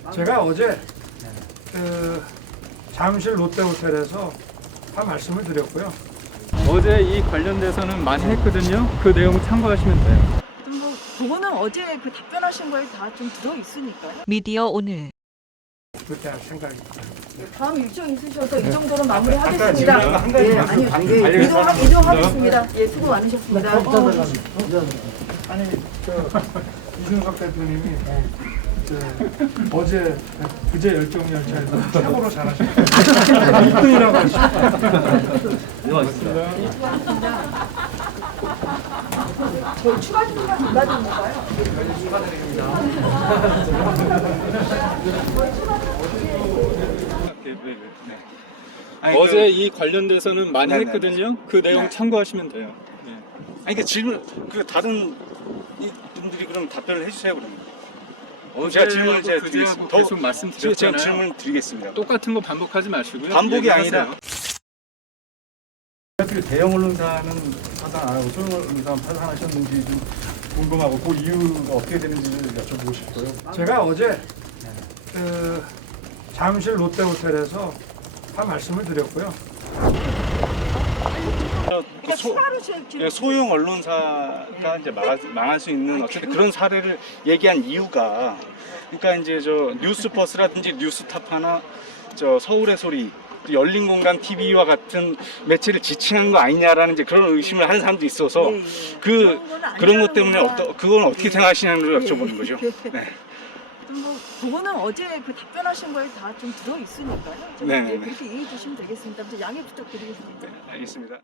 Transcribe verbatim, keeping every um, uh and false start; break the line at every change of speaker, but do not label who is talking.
제가 어제 그 잠실 롯데호텔에서 다 말씀을 드렸고요.
어제 이 관련돼서는 많이 했거든요. 그 내용 참고하시면 돼요.
뭐 그거는 어제 그 답변하신 거에 다 좀 들어 있으니까요.
미디어 오늘
그렇게 할 생각이 있어요.
다음 일정 있으셔서 이 정도로 마무리하겠습니다.
아까 한 가지
예,
말씀
아니요.
관계
예, 이동하, 이동하겠습니다. 예, 수고 많으셨습니다. 어,
아니 저 이준석 대표님이 저, 어제 그제 열정 열차에서 최고로 잘하셨어요. 일 등이라고 하시죠.
저희 추가 질문 안 받은 건가요?
아니,
어제
그,
이 관련돼서는 많이
네네.
했거든요. 그 내용
네.
참고하시면 돼요. 네.
아니 그 질문 그 다른 이 분들이 그럼 답변을 해주세요 그러면. 어, 제가 질문을 제가 드리겠습니다.
계속
더-
말씀드렸잖아요.
제가 질문을 드리겠습니다.
똑같은 거 반복하지 마시고요.
반복이
얘기하세요.
아니라
어떻게 대형 언론사는 파산 안 하고 소형 언론사는 파산하셨는지 좀 궁금하고 그 이유가 어떻게 되는지를 여쭤보고 싶고요.
제가 어제 그 잠실 롯데호텔에서 다 말씀을 드렸고요.
그
그러니까
소,
추가로 제 지금
예, 소형 언론사가 이제 망할, 망할 수 있는 어쨌든 그런 사례를 얘기한 이유가 그러니까 이제 저 뉴스버스라든지 뉴스타파나 저 서울의 소리 또 열린공감 티비와 같은 매체를 지칭한 거 아니냐라는 이제 그런 의심을 하는 사람도 있어서
예, 예.
그
그런 건
그런 것
아니라는
때문에
거야.
어떠, 그건 어떻게
예.
생각하시냐는
예.
여쭤보는 거죠. 네.
뭐 그거는 어제 그 답변하신 거에 다 좀 들어 있으니까요. 좀
네네네.
예, 그렇게 이해해 주시면 되겠습니다. 아무튼 양해 부탁드리겠습니다.
알겠습니다.